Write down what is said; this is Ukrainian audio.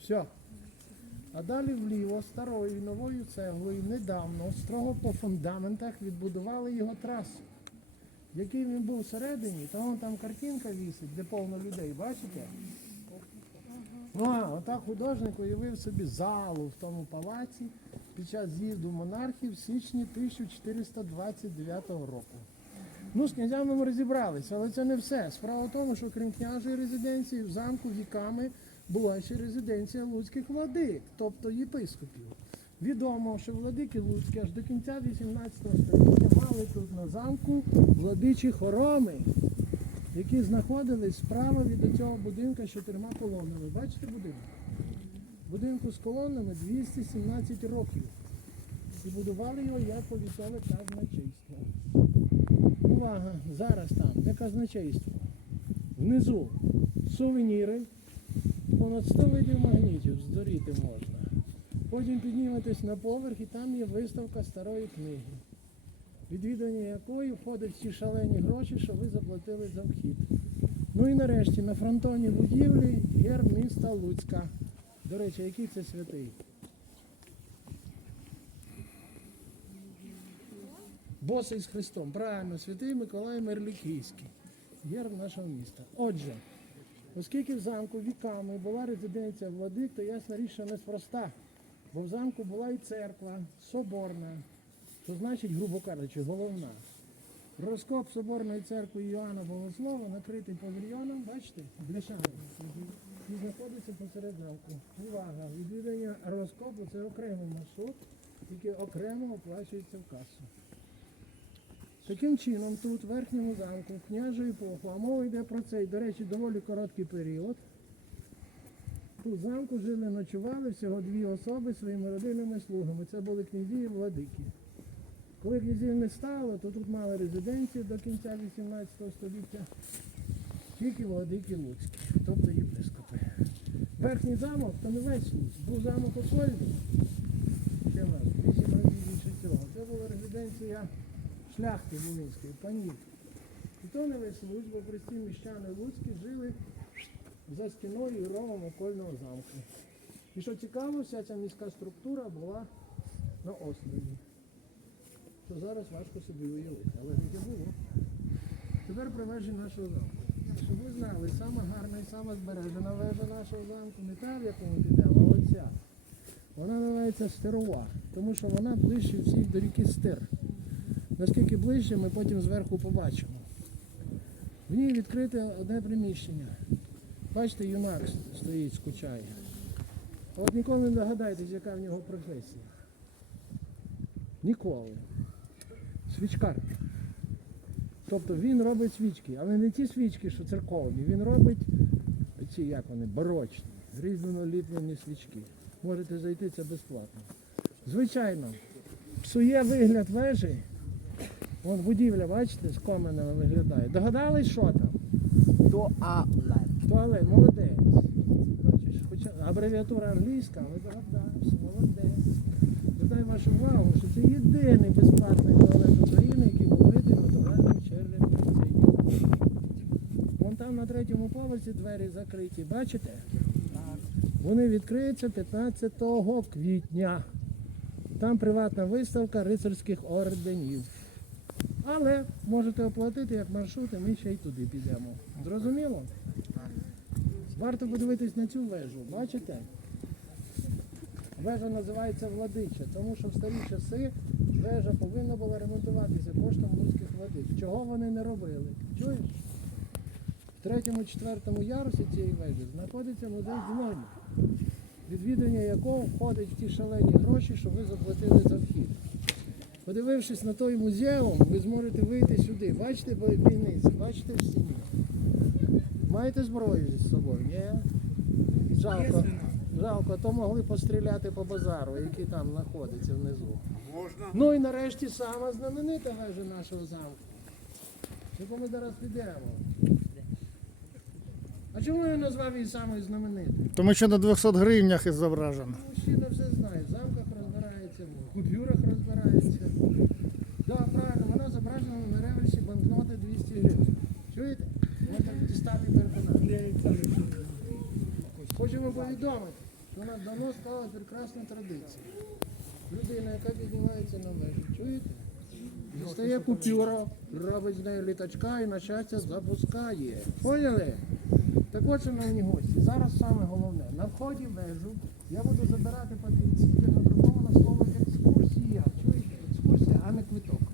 Все. А далі вліво старою новою цеглою недавно, строго по фундаментах, відбудували його трасу. Який він був всередині, то вон там картинка вісить, де повно людей, бачите? А, отак художник уявив собі залу в тому палаці під час з'їзду монархів в січні 1429 року. Ну, з князями ми розібралися, але це не все. Справа в тому, що крім княжої резиденції, в замку віками була ще резиденція луцьких владик, тобто єпископів. Відомо, що владики Луцькі аж до кінця 18 століття мали тут на замку владичі хороми, які знаходились справа від цього будинка з чотирма колонами. Бачите будинок? Будинку з колонами 217 років. І будували його як повітове казначейство. Увага, зараз там, де казначейство. Внизу сувеніри, понад 100 видів магнітів, здоріти можна. Потім підніметесь на поверх і там є виставка старої книги, відвідання якої входить ці шалені гроші, що ви заплатили за вхід. Ну і нарешті на фронтоні будівлі герб міста Луцька. До речі, який це святий? Босий з Христом. Правильно, святий Миколай Мерлікійський. Герб нашого міста. Отже, оскільки в замку віками була резиденція владик, то ясна річ, що неспроста. Бо в замку була і церква, соборна, що значить, грубо кажучи, головна. Розкоп соборної церкви Іоанна Богослова накритий павільйоном, бачите, бляшаним. І знаходиться посеред замку. Увага! Відвідання розкопу це окремий маршрут, який окремо оплачується в касу. Таким чином, тут, в верхньому замку, в княжу епоху, а мова йде про цей, до речі, доволі короткий період. Тут в замку жили, ночували всього дві особи своїми родинними слугами. Це були князі і владики. Коли князів не стало, то тут мали резиденцію до кінця 18 століття. Тільки владики Луцькі, тобто єпископи. Верхній замок, то не весь Луцьк, був замок Окольний. Ще раз, вісім разів більше цього. Це була резиденція шляхти Волинської, панів. Луцьк, бо прості міщани Луцькі жили за стіною ровом окольного замку. І що цікаво, вся ця міська структура була на острові. Що зараз важко собі уявити, але таке було. Тепер про вежі нашого замку. Щоб ви знали, сама гарна і сама збережена вежа нашого замку не та, в яку ми підемо, а оця. Вона називається Стерова, тому що вона ближче всіх до ріки Стир. Наскільки ближче, ми потім зверху побачимо. В ній відкрите одне приміщення. Бачите, юнак стоїть, скучає. А От ніколи не догадайтесь, яка в нього професія. Ніколи. Свічкар. Тобто він робить свічки, але не ті свічки, що церковні. Він робить ці, як вони, барочні, різнолітні свічки. Можете зайти це безплатно. Звичайно, псує вигляд вежі. Вон будівля, бачите, з коменами виглядає. Догадались, що там? Туалет. Туалет, молодець. Бачиш, хоча абревіатура англійська, але догадався, молодець. Звертай вашу увагу, що це єдиний безплатний туалет України, який покритий натуральним черв'ям ліцею. Вон там на третьому поверсі двері закриті, бачите? Вони відкриються 15 квітня. Там приватна виставка рицарських орденів. Але можете оплатити як маршрут, і ми ще й туди підемо. Зрозуміло? Варто подивитись на цю вежу. Бачите? Вежа називається Владича, тому що в старі часи вежа повинна була ремонтуватися коштом луцьких владик. Чого вони не робили? Чуєш? В третьому, четвертому ярусі цієї вежі знаходиться музей знань, відвідання якого входить в ті шалені гроші, що ви заплатили за вхід. Подивившись на той музеум, ви зможете вийти сюди. Бачите бійниці, бачите в стіні. Маєте зброю зі собою? Ні? Жалко. Жалко, то могли постріляти по базару, який там знаходиться внизу. Можна. Ну і нарешті сама знаменита вежа нашого замку. Яку ми зараз підемо. А чому я назвав її самою знаменитою? Тому що на 200 гривнях і зображено. Мужчина все знає, в замках розбирається, в купюрах Хочемо повідомити, що нас давно стала прекрасна традиція. Людина, яка піднімається на межі, чуєте? Дістає купюра, робить з нею літачка і на щастя запускає. Поняли? Так от, шановні гості, зараз саме головне, на вході в вежу я буду забирати папірці, де надруковано слово екскурсія. Чуєте? Екскурсія, а не квиток.